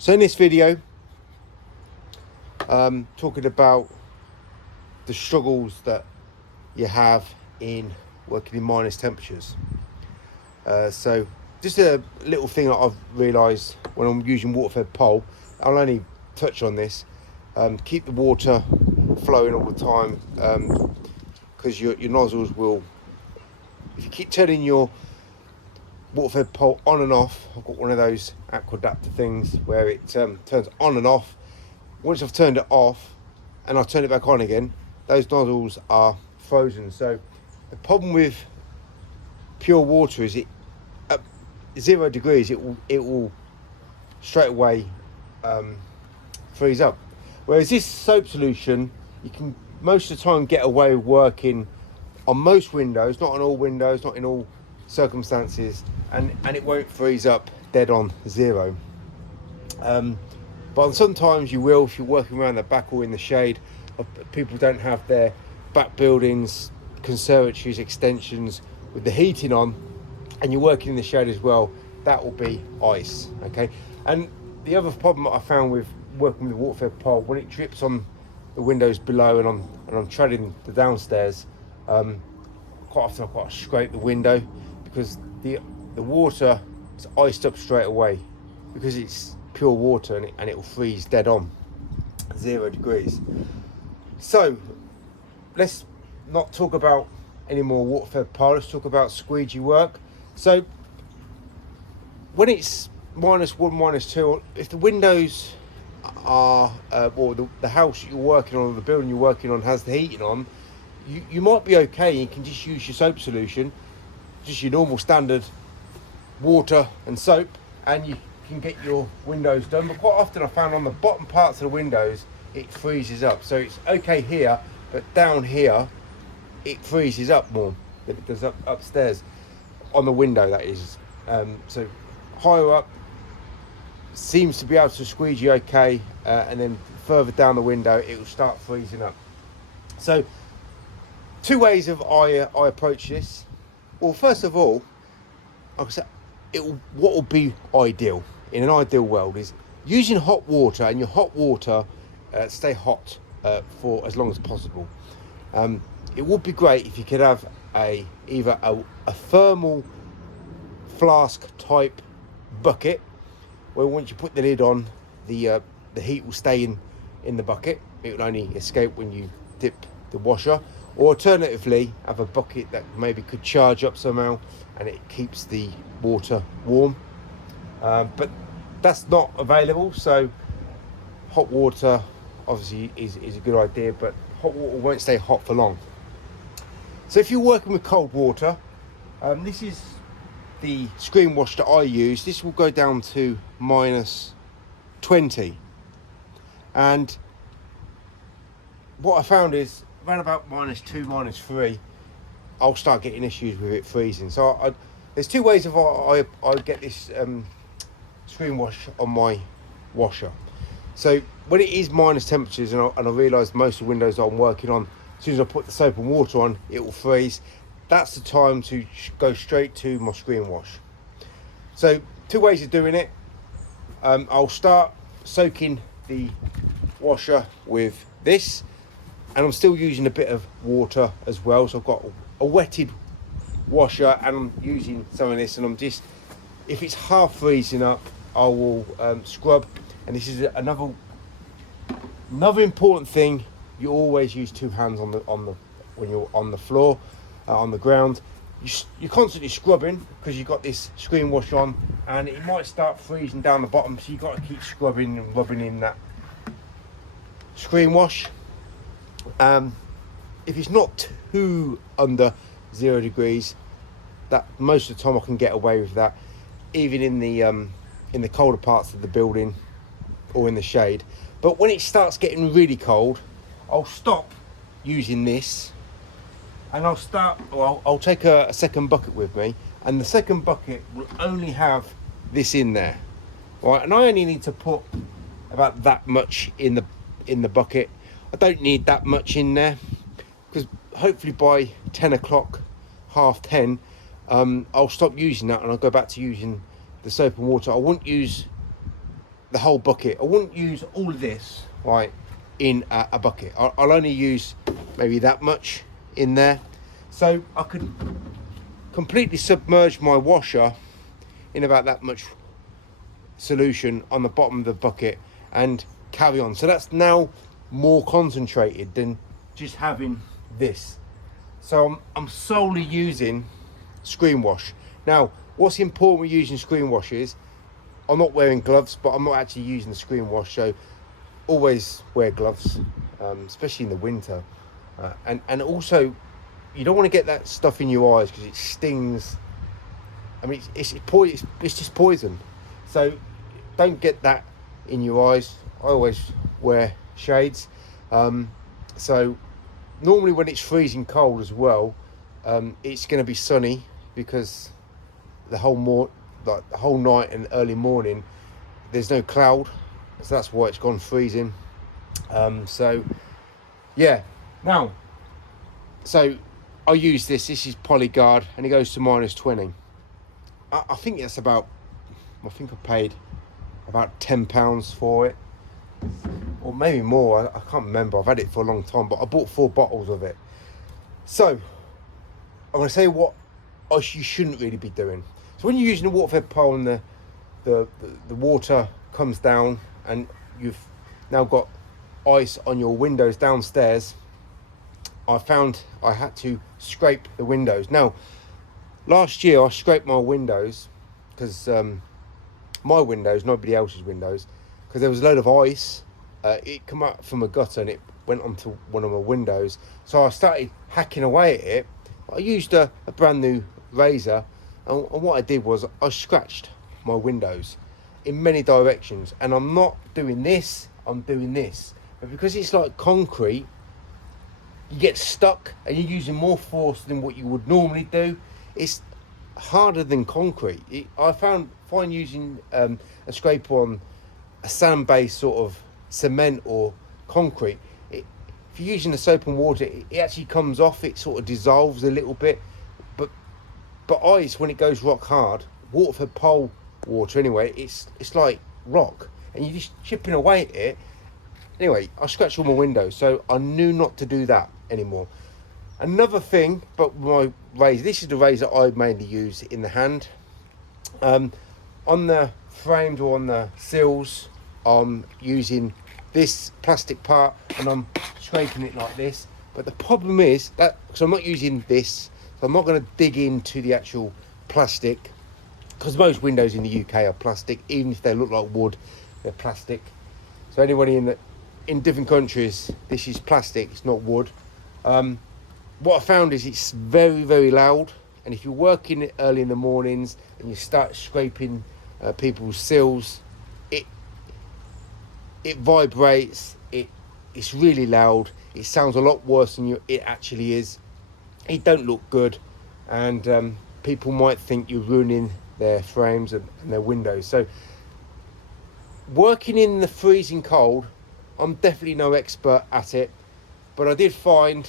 So in this video, talking about the struggles that you have in working in minus temperatures. So just a little thing that I've realised when I'm using water-fed pole, I'll only touch on this. Keep the water flowing all the time, because your nozzles will, if you keep turning your water-fed pole on and off, I've got one of those aquadapter things where it turns on and off. Once I've turned it off and I turn it back on again, those nozzles are frozen. So the problem with pure water is it at 0 degrees it will straight away freeze up. Whereas this soap solution, you can most of the time get away with working on most windows, not on all windows, not in all circumstances, and it won't freeze up dead on 0. But sometimes you will if you're working around the back or in the shade. People don't have their back buildings, conservatories, extensions with the heating on, and you're working in the shade as well. That will be ice, okay? And the other problem that I found with working with the water-fed pole, when it drips on the windows below and I'm treading the downstairs, quite often I've got to scrape the window because the water is iced up straight away because it's pure water and it will freeze dead on 0 degrees. So let's not talk about any more water-fed pole. Let's talk about squeegee work. So when it's -1, -2, if the windows are or the house you're working on or the building you're working on has the heating on, you might be okay. You can just use your soap solution, just your normal standard water and soap, and you can get your windows done. But quite often I found on the bottom parts of the windows it freezes up. So it's okay here, but down here it freezes up more than it does upstairs on the window, that is. So higher up seems to be able to squeegee okay, and then further down the window it will start freezing up. So two ways of I approach this. Well, first of all, like I said, what will be ideal in an ideal world is using hot water, and your hot water stay hot for as long as possible. It would be great if you could have either a thermal flask type bucket where once you put the lid on, the heat will stay in the bucket. It will only escape when you dip the washer. Or alternatively, have a bucket that maybe could charge up somehow and it keeps the water warm. But that's not available, so hot water obviously is a good idea, but hot water won't stay hot for long. So if you're working with cold water, this is the screen wash that I use. This will go down to -20, and what I found is around about -2, -3, I'll start getting issues with it freezing. So there's two ways of I get this screen wash on my washer. So when it is minus temperatures, and I realise most of the windows I'm working on, as soon as I put the soap and water on, it will freeze. That's the time to go straight to my screen wash. So two ways of doing it. I'll start soaking the washer with this, and I'm still using a bit of water as well. So I've got a wetted washer and I'm using some of this, and I'm just, if it's half freezing up, I will scrub. And this is another important thing. You always use two hands on the when you're on the floor, on the ground. You're constantly scrubbing because you've got this screen wash on, and it might start freezing down the bottom. So you've got to keep scrubbing and rubbing in that screen wash. If it's not too under 0 degrees, that most of the time I can get away with that, even in the colder parts of the building or in the shade. But when it starts getting really cold, I'll stop using this, and I'll take a second bucket with me, and the second bucket will only have this in there, right? And I only need to put about that much in the bucket. I don't need that much in there, because hopefully by 10 o'clock, 10:30, I'll stop using that and I'll go back to using the soap and water. I won't use the whole bucket. I wouldn't use all of this right in a bucket. I'll only use maybe that much in there, so I could completely submerge my washer in about that much solution on the bottom of the bucket and carry on. So that's now more concentrated than just having this. So I'm solely using screen wash. Now, what's important with using screen wash is I'm not wearing gloves, but I'm not actually using the screen wash, so always wear gloves, especially in the winter. And also, you don't want to get that stuff in your eyes because it stings. I mean, it's just poison. So don't get that in your eyes. I always wear shades. So normally when it's freezing cold as well, it's going to be sunny because the whole night and early morning there's no cloud, so that's why it's gone freezing. So yeah, now, so I use this is Polyguard, and it goes to -20. I think it's about, I think I paid about £10 for it, or maybe more. I can't remember. I've had it for a long time, but I bought 4 bottles of it. So I'm going to say what you shouldn't really be doing. So when you're using a water fed pole and the water comes down and you've now got ice on your windows downstairs, I found I had to scrape the windows. Now, last year I scraped my windows because my windows, nobody else's windows, because there was a load of ice. It come out from a gutter and it went onto one of my windows. So I started hacking away at it. I used a brand new razor, and what I did was I scratched my windows in many directions. And I'm not doing this, I'm doing this. But because it's like concrete, you get stuck and you're using more force than what you would normally do. It's harder than concrete. I find using a scraper on a sand-based sort of cement or concrete, if you're using the soap and water, it actually comes off, it sort of dissolves a little bit. But ice, when it goes rock hard, water for pole water anyway, it's like rock, and you're just chipping away at it. Anyway, I scratched all my windows, so I knew not to do that anymore. Another thing, but my razor, this is the razor I mainly use in the hand. On the frames or on the sills, I'm using this plastic part and I'm scraping it like this. But the problem is that, because I'm not using this, so I'm not going to dig into the actual plastic, because most windows in the UK are plastic. Even if they look like wood, they're plastic. So anybody in different countries, this is plastic, it's not wood. What I found is it's very, very loud, and if you're working early in the mornings and you start scraping people's sills, it vibrates, it's really loud, it sounds a lot worse than it actually is. It don't look good, and people might think you're ruining their frames and their windows. So working in the freezing cold, I'm definitely no expert at it, but I did find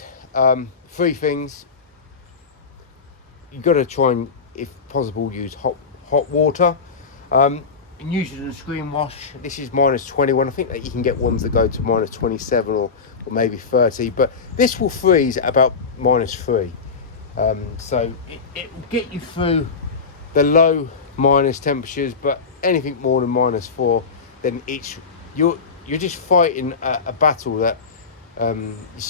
3 things. You've got to try and, if possible, use hot water. And usually the screen wash, this is -21. I think that you can get ones that go to -27 or maybe 30, but this will freeze at about -3. So it will get you through the low minus temperatures, but anything more than -4, then you're just fighting a battle that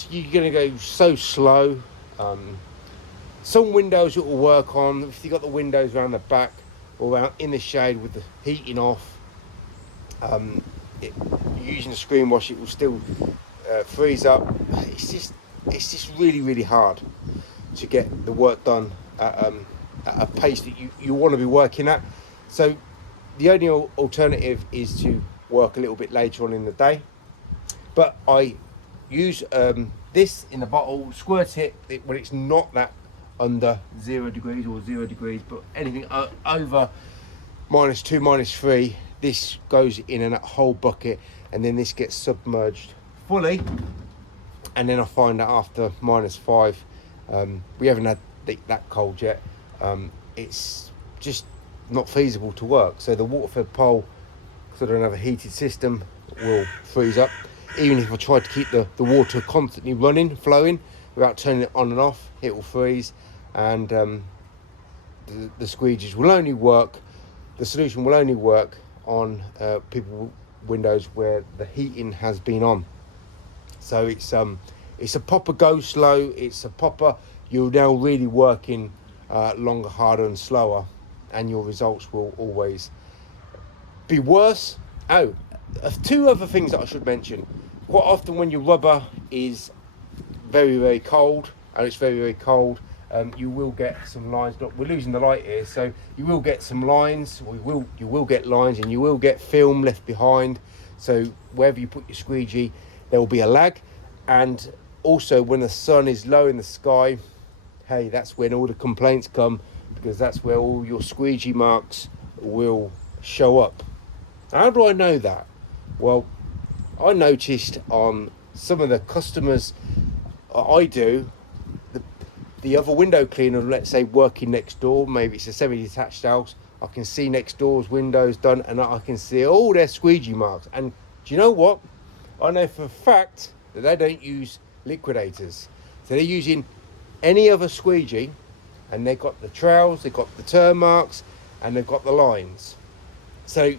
you're going to go so slow. Some windows it will work on if you got the windows around the back or around in the shade with the heating off. Using the screen wash, it will still freeze up. It's just really, really hard to get the work done at a pace that you want to be working at. So the only alternative is to work a little bit later on in the day. But I use this in the bottle, squirt it when it's not that under 0 degrees or 0 degrees, but anything over -2, -3, this goes in a whole bucket, and then this gets submerged fully. And then I find that after -5, we haven't had that cold yet, it's just not feasible to work. So the water-fed pole so I don't have a heated system, will freeze up. Even if I try to keep the water constantly running, flowing, without turning it on and off, it will freeze. And the squeegees will only work, the solution will only work on people windows where the heating has been on. So it's a proper go slow, it's a proper, you're now really working longer, harder and slower, and your results will always be worse. Oh, two other things that I should mention. Quite often when your rubber is very, very cold, and it's very, very cold, you will get some lines. Look, we're losing the light here, so you will get some lines. You will get lines, and you will get film left behind. So wherever you put your squeegee, there will be a lag. And also when the sun is low in the sky, hey, that's when all the complaints come, because that's where all your squeegee marks will show up. How do I know that? Well, I noticed on some of the customers I do, the other window cleaner, let's say working next door, maybe it's a semi-detached house, I can see next door's windows done, and I can see all their squeegee marks. And do you know what? I know for a fact that they don't use liquidators. So they're using any other squeegee, and they've got the trowels, they've got the turn marks, and they've got the lines. So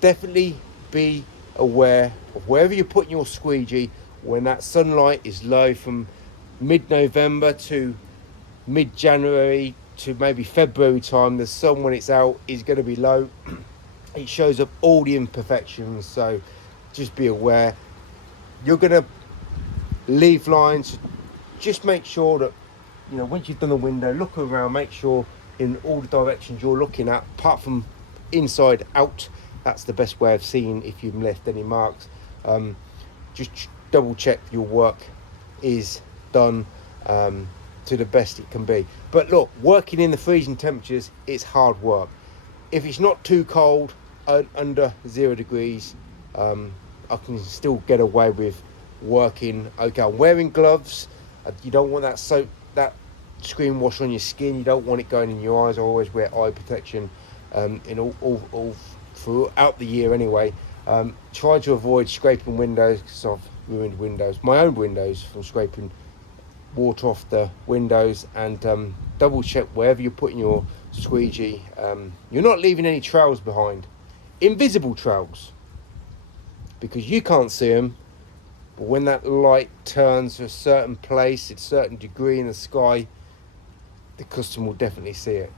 definitely be aware of wherever you're putting your squeegee when that sunlight is low, from mid-November to mid-January to maybe February time. The sun, when it's out, is going to be low. It shows up all the imperfections, so just be aware. You're going to leave lines. Just make sure that, once you've done the window, look around, make sure in all the directions you're looking at, apart from inside out. That's the best way of seeing if you've left any marks. Just double check your work is done to the best it can be. But look, working in the freezing temperatures, it's hard work. If it's not too cold, under 0 degrees, I can still get away with working. Okay, I'm wearing gloves. You don't want that screen wash on your skin. You don't want it going in your eyes. I always wear eye protection in all throughout the year anyway. Try to avoid scraping windows, because I've ruined windows, my own windows, from scraping water off the windows. And double check wherever you're putting your squeegee, you're not leaving any trails behind, invisible trails, because you can't see them, but when that light turns to a certain place, at a certain degree in the sky, the customer will definitely see it.